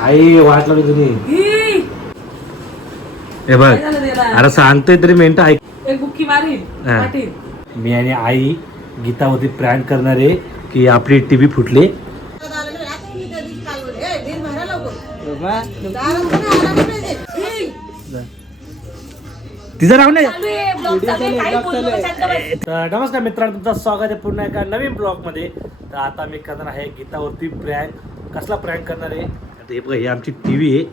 आई वाट लागली तुम्ही ई! हे बघ? अरे सांगतोय तरी मिनिट ऐक एक बुक्की मारील हा. पाटील मी आणि आई गीतावरती प्रँक करणार आहे की आपली टीव्ही फुटली तिचं नाव नाही चालू आहे, vlog चालू आहे, काही बोलू नका, शांत बस. तर नमस्कार मित्रांनो तुमचं स्वागत आहे पुन्हा एका नवीन ब्लॉगमध्ये तर आता मी करणार आहे गीतावरती प्रँक कसला प्रँक करणार आहे हे बघा ही आमची टी व्ही आहे.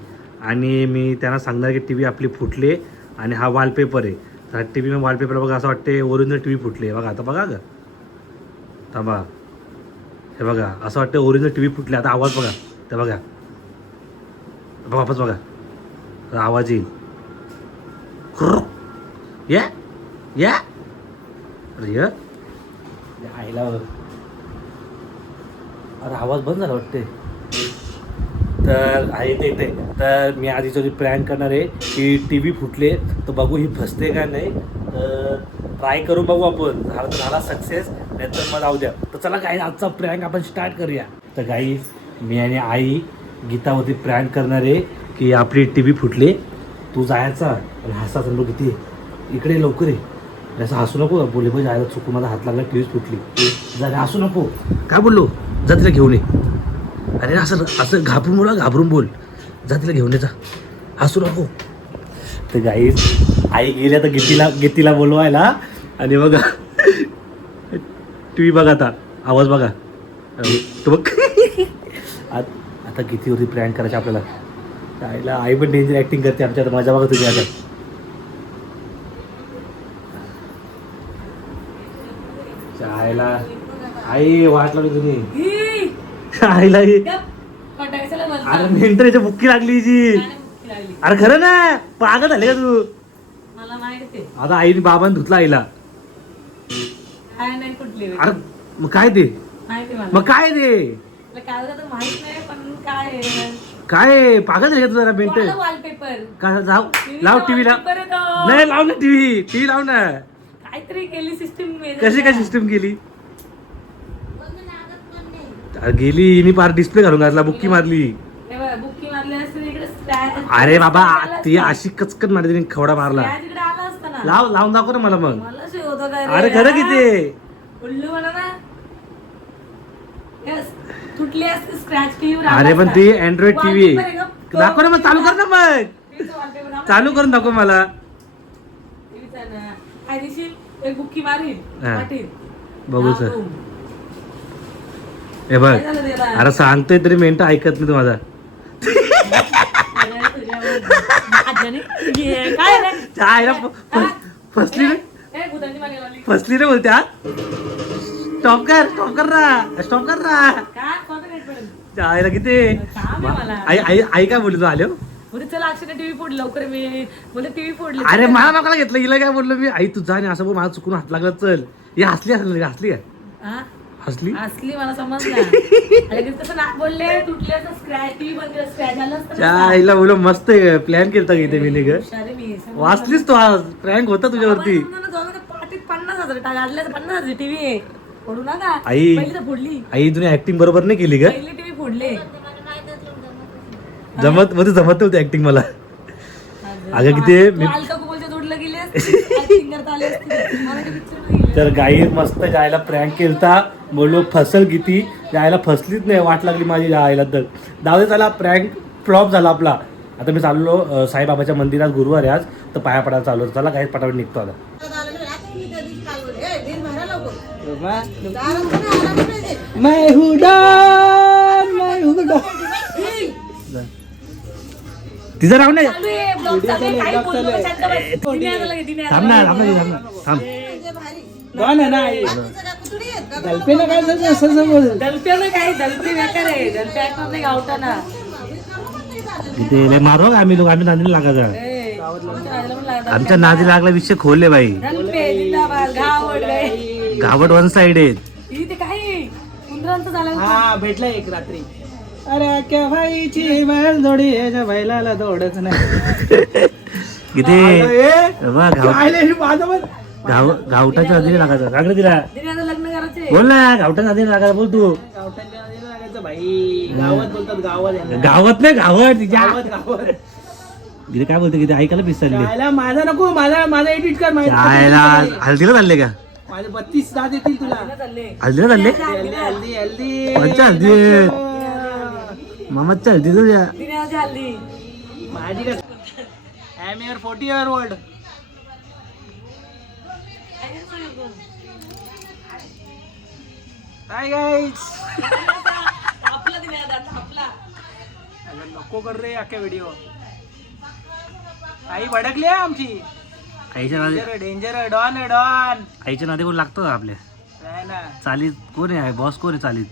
आणि मी त्यांना सांगणार की टी व्ही आपली फुटली आहे आणि हा वॉलपेपर आहे. तर टी व्ही वॉलपेपर बघा असं वाटते ओरिजिनल टी व्ही फुटली आहे. बघा आता बघा ग. थांबा हे बघा असं वाटतं ओरिजिनल टी व्ही फुटली आता आवाज बघा. ते बघा. बघा वापस बघा. आता आवाज येईल. या. या. अरे आईला अरे आवाज बंद झाला वाटते तर आहे ते ते. तर मी आधी जो प्लॅन करणार आहे की टी व्ही फुटले तर बघू ही फसते का नाही. तर ट्राय करू बघू आपण. झाला तर झाला सक्सेस नाहीतर मग जाऊ द्या. तर चला काही आजचा प्रँक आपण स्टार्ट करूया. तर काही मी आणि आई गीतावरती प्रँक करणार आहे की आपली टी व्ही फुटली. तू जायचा आणि हसायचा लोक किती. इकडे लवकर आहे असं हसू नको बोले पण जायला चुकून माझा हात लागला टी व्ही फुटली. जा हसू नको. काय बोललो? जा तिला घेऊन ये. अरे असं असं घाबरून बोला घाबरून बोल. जा तिला घेऊन ये जा. हसू नको. तर गाई आई गेल्या तर गीतीला गीतीला बोलवायला. आणि बघा टी व्ही बघा आता आवाज बघा. तो बघ. आत- आता गीतीवरती प्रँक करायचे आपल्याला. आईला आई पण डेंजर ॲक्टिंग करते आमच्या आता मजा बघा तुझी आता. आईला आई वाट लागली तुम्ही! आईला ही-. अरे मेंटरीची बुक्की लागली जी काय? अरे खरं ना पागल झाले का तू. आता आईने बाबाने धुतला आईला. काय अरे मग काय ते? मग काय ते? काय काय? काय पागल झाले का तू जरा तो मेंटल आला wallpaper. का लाव लाव आहे तो. नाही लाव ना टीव्ही टीव्ही लाव ना. काहीतरी केली सिस्टीम कशी काय सिस्टम केली? गेली हिने पार डिस्प्ले घालून घातला बुक्की मारली. बुक्की अरे बाबा ती. अशी कचकन मारली तिने खवडा मारला. लाव लावून दाखव ना मला मग? अरे खरं. तुटली असते स्क्रॅच टीव्ही अरे पण ती अँड्रॉइड टीव्ही दाखव ना मग चालू कर ना मग. चालू करून दाखव मला. बघू सर. हे बघ? अरे सांगतोय तरी मिनिट ऐकत नाही तू माझा. काय रे? फसली रे. फसली रे बोलते हा स्टॉप कर स्टॉप कर ना स्टॉप कर ना. त्या आईला किती. आई आई आई काय बोलली तू? आलो चला टीव्ही लवकर मी. बोले टीव्ही फोडली. अरे मला नका घेतलं. हिला काय बोललो मी? आई तुझा आणि असं बोल. मला चुकून हात लागला चल. ही हसली हसली हसली काय? हसली? असली मला समजलं. ते बोलले तुटले असं स्क्रॅच टीव्ही बंद स्क्रॅच आलं असतं त्या ना. आईला बोल मस्त प्लॅन केलता इथे मी ग हुशार आहे मी, समजलं. वाचलीस तू आज प्रँक होता तुझ्यावरती. आपण म्हणून जाऊ नका, पाटीत पन्नास हजार टाका आदल्या पन्नास हजार टीव्ही आहे. फोडू नका. आई. पहिली तर फोडली. आई तुम्ही ऍक्टिंग बरोबर नाही केली का? पहिली टीव्ही फोडले. जमत मध्ये जमत नव्हती ऍक्टिंग मला. अगं किती तू मी- अलका कुबलच्या जोडलं गेली ते गेले. तर गाई मस्त जायला प्रँक केलता. बोललो फसल किती जायला फसलीच नाही वाट लागली माझी जायला तर. दावे झाला प्रँक फ्लॉप झाला आपला. आता मी चाललो साईबाबाच्या मंदिरात गुरुवार आहे आज तर पाया पडायला होतो. चला काही पटापट निघतो आता. तिचं नाव नाही? चालू चालू यायला यायला ना थांब थांब डॉन है ना गलपेनं काय झालं असं समज काय? दलपी बेकार आहे. दलपी ऐकणार नाही इथे मारो का आम्ही लोक. आम्ही नांदी लागायचा. आमच्या नादी लागला विषय खोलले बाई. दलपे जिंदाबाद. गावट वन साइड आहेत. इथे झालं हा भेटला एक रात्री. अरे क्या भाईची बैल जोडी याच्या बैलाला नाही. इथे हे माझं पण. गाव गावठाच्या नदीने लागायचं. तिला. दिन्याचं लग्न करायचे बोल ना गावठाच्या नदीने लागायचं बोल तू. गावठांच्या नदीला लागायचं. गावाचं भाई. गावात बोलतात गावात यांना. गावात नाही गावात तिच्या. गावात गावात. गिरे काय बोलते किती ऐकायला पिसरले जायला माझा नको माझा माझा एडिट कर माझ्या- हल्दीला चालले. का? माझे बत्तीस दात येतील तुला. चालले. हल्दीला चालले? हल्दी हल्दी हल्दी कोणच्या हल्दी? मामाच्या हल्दी तुझ्या हल्ली माझी का I am your forty year old hi guys आपला तिने आज आपला नको कर रे अख्या व्हिडिओ आई भडकली आहे आमची. आईच्या नादी डेंजर डेंजर डॉन आहे डॉन. आईच्या नादी कोण लागतं का आपल्या? नाही ना. चालीत कोण आहे? बॉस कोण आहे चालीत?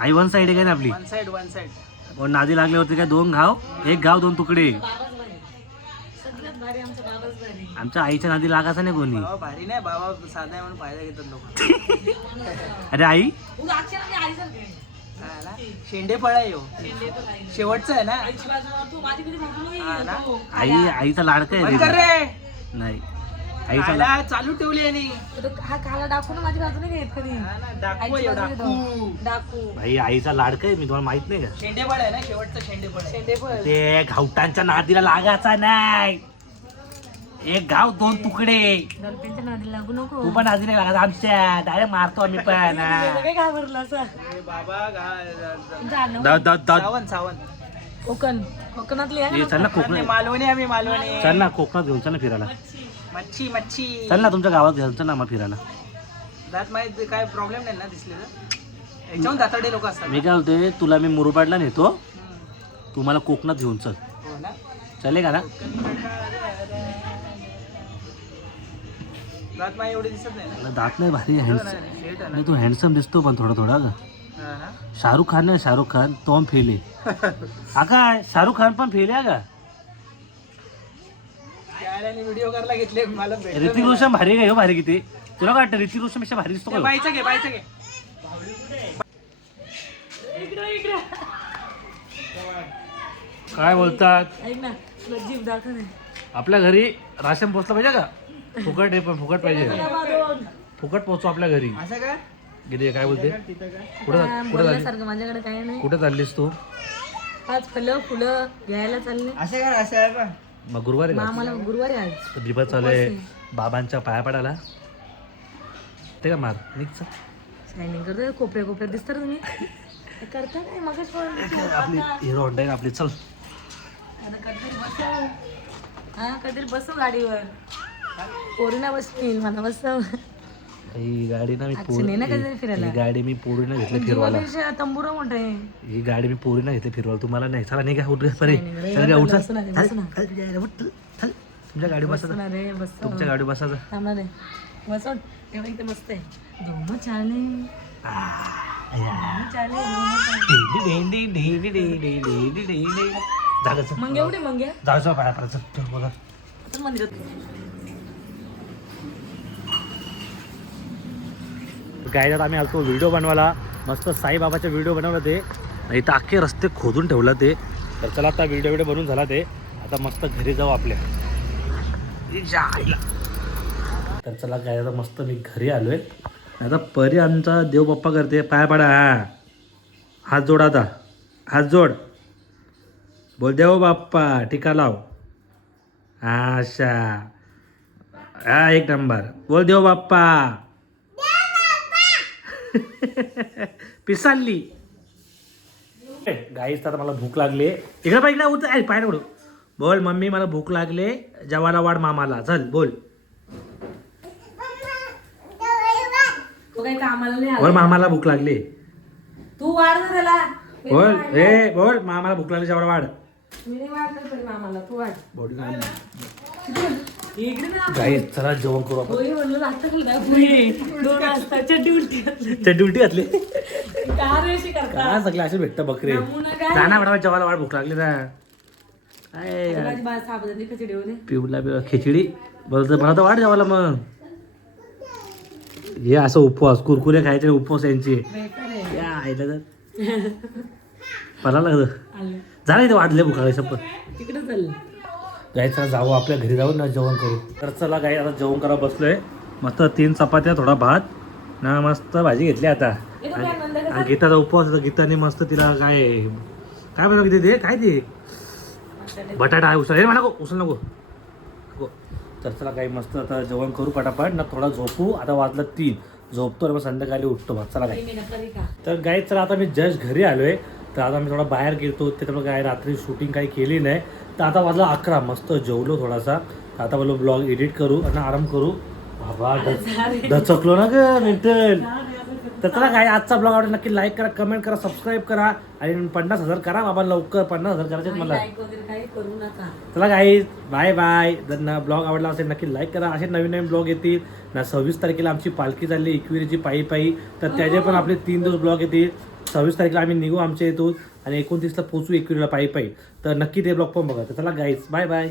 आई वन साईड आहे काय ना आपली? वन साइड वन साइड पण नादी लागल्यावरती काय दोन घाव? एक घाव दोन तुकडे बाबाच भारी सगळ्यात भारी आमचा बाबाच भारी आमच्या आईच्या नादी लागायचा नाही कोणी. भारी नाही बाबा साधा म्हणून फायदा घेतात लोक. अरे आई. आईसारखे शेंडे फळ आहे. शेवटचं आहे ना? हा आई आईचा लाडका आहे रे. नाही. आईचा चालू ठेवली आणि हा काला डाकू ना माझी बाजू नाही घेत कधी. हा डाकू भाई आईचा लाडका आहे मी तुम्हाला माहीत नाही का? शेंडे फळ आहे ना शेवटचं शेंडे फळ आहे. शेंडे पण ते घावटांच्या नादीला लागायचा नाही. एक घाव दोन तुकडे. गर्लफ्रेंडच्या नादी लागू नको. तू पण नाही लागायचा आमच्या. डायरेक्ट मारतो आम्ही पण. काय घाबरला असं. बाबा. दा- दा- दा- सावंत कोकण. कोकणातली आहे ये, ना? चल ना कोकणात मालवणी आम्ही मालवणी. चल ना कोकणात घेऊन चल ना फिरायला. मच्छी मच्छी. चल ना तुमच्या गावात घेऊन चल ना मग फिरायला. दात माहीत काय प्रॉब्लेम नाही ना दिसले तर? याच्याहून दाताडे लोक असतात मी काय होते तुला मी मुरुबाडला नेतो. हम्म. तू मला कोकणात घेऊन चल. हो ना. चले का ना दात माय एवढे दिसत नाही ना? मला दात नाही भारी हो हँडसम ना, शेट आहे ना. नाही तू हँडसम दिसतो पण थोडा थोडा ग हा ना? शाहरुख खान नाही शाहरुख खान तोम फेले. हा काय शाहरुख खान पण फेले हा का त्याने व्हिडिओ करायला घेतले मला भेटलं ऋतिक रोशन भारी का? ह्यो भारी किती? तुला काय वाटतं ऋतिक रोशनपेक्षा भारी दिसतो ते का बाईचं घे बाईचं घे. काय बोलतात? ऐक ना तुला जीव दाखव नाही आपल्या घरी राशन पोचलं पाहिजे का? फुकट आहे पण फुकट पाहिजे. फुकट पोचू आपल्या घरी. असं काय गिरी काय बोलते? कुठं कुठं बोलण्यासारखं माझ्याकडे काही नाही. कुठं चाललीस तू? आज फुलं फुलं घ्यायला चालले. असं काय असं आहे का? मग गुरुवारी का? आम्हाला गुरुवारी आज. तर दीपा चालू आहे बाबांच्या पाया पडायला. ते का मार? निघ शायनिंग करतोय कोपऱ्या कोपऱ्यात दिसतात तुम्ही. हे करता काय? मग आपली हिरो होंडा आपली. चल. कधीतरी बसव हा कधीतरी बसव गाडीवर. पोरीना बसतील मला बसव ही गाडी ना मी आहे ना कधीतरी पोरी फिरायला. ही गाडी मी पोरीनं घेतली फिरवायला जीवापेक्षा तंबुरा मोठा आहे ही गाडी मी पोरीनं घेतली फिरवायला तुम्हाला नाही चला नाही का उठ परे नाही, चल ग, उठ चल. बसू बसू उठ. तुमच्या गाडी बसा बसणार बस तुमच्या गाडी बसायचं थांबणार तेव्हा इथे मस्त आहे चाले चाले चाले. जागाचं मग एवढे मग चल बोला आता मंदिरात काय आम्ही आलतो व्हिडिओ बनवायला. मस्त साईबाबाचा व्हिडिओ बनवला ते. इथं अख्खे रस्ते खोदून ठेवला ते. तर चला आता व्हिडिओ व्हिडिओ बनवून झाला ते. आता मस्त घरी जाऊ आपल्या. तर चला काय आता मस्त मी घरी आलोय. आता परी आमचा देव बाप्पा करते. पाया पाडा. हा. हात जोड आता. हात जोड. बोल देव बाप्पा टीका लाव. अशा हा एक नंबर बोल देव बाप्पा. पिसाली गाईच तर मला भूक लागली. इकडे पाहिजे ना उतर. पाय उडू. बोल मम्मी मला भूक लागले. जेवायला वाढ मामाला. चल बोल. तो काही कामाला नाही बोल मामाला भूक लागली. तू वाढ त्याला. बोल ए बोल मामाला भूक लागली जेवायला वाढ. वाढ- मी नाही पण मामाला. तू वाढ. बोल. चला जेवण करू आपण. ड्युटी ते ड्युटी घातली. कार अशी करता का सगळे असे भेटतं बकरे? काय? जाना मॅडम जेवायला वाढ भूक लागली ना. काय पिवला बिवला खिचडी. बोलतो मला तर वाढ जेवायला मग. हे असं उपवास कुरकुरे खायचे उपवास यांचे. या तर. मला लागतं आलं. झालं इथे वाढले भुकाळे शपथ. तिकडे चाललं. जायचं जावं आपल्या घरी जाऊन ना जेवण करू. तर चला गाई आता जेवण करा आहे मस्त तीन चपात्या थोडा भात ना मस्त भाजी घेतली आता. आणि गीताचा उपवास होता गीताने मस्त तिला काय काय म्हणतो किती ते? काय ते? बटाटा आहे उचल हे म्हणा उचल नको. तर चला काही मस्त आता जेवण करू पटापट. ना थोडा झोपू. आता वाजलं तीन. झोपतो रे मग संध्याकाळी उठतो. मग चला काय तर गाई चला आता मी जस्ट घरी आलो आहे तर आता मी थोडा बाहेर गेलतो त्याच्यामुळे काय रात्री शूटिंग काही केली नाही. तर आता वाजला अकरा मस्त जेवलो थोडासा. तर आता बोललो ब्लॉग एडिट करू आणि आराम करू. बाबा दचकलो ना ग तर चला काय आजचा ब्लॉग आवडेल नक्की लाईक करा कमेंट करा सबस्क्राईब करा. आणि पन्नास हजार करा बाबा लवकर पन्नास हजार करायचे मला. चला काही बाय बाय जर ना ब्लॉग आवडला असेल नक्की लाईक करा. असे नवीन नवीन ब्लॉग येतील. ना सव्वीस तारखेला आमची पालखी चालली एकविरीची पायी पायी. तर त्याचे पण आपले तीन दिवस ब्लॉग येतील. सव्वीस तारखेला आम्ही निघू आमच्या इथून आणि एकोणतीसला पोचू एकविरीला पायी पायी. तर नक्की ते ब्लॉग पण बघा. तर चला गाईज बाय बाय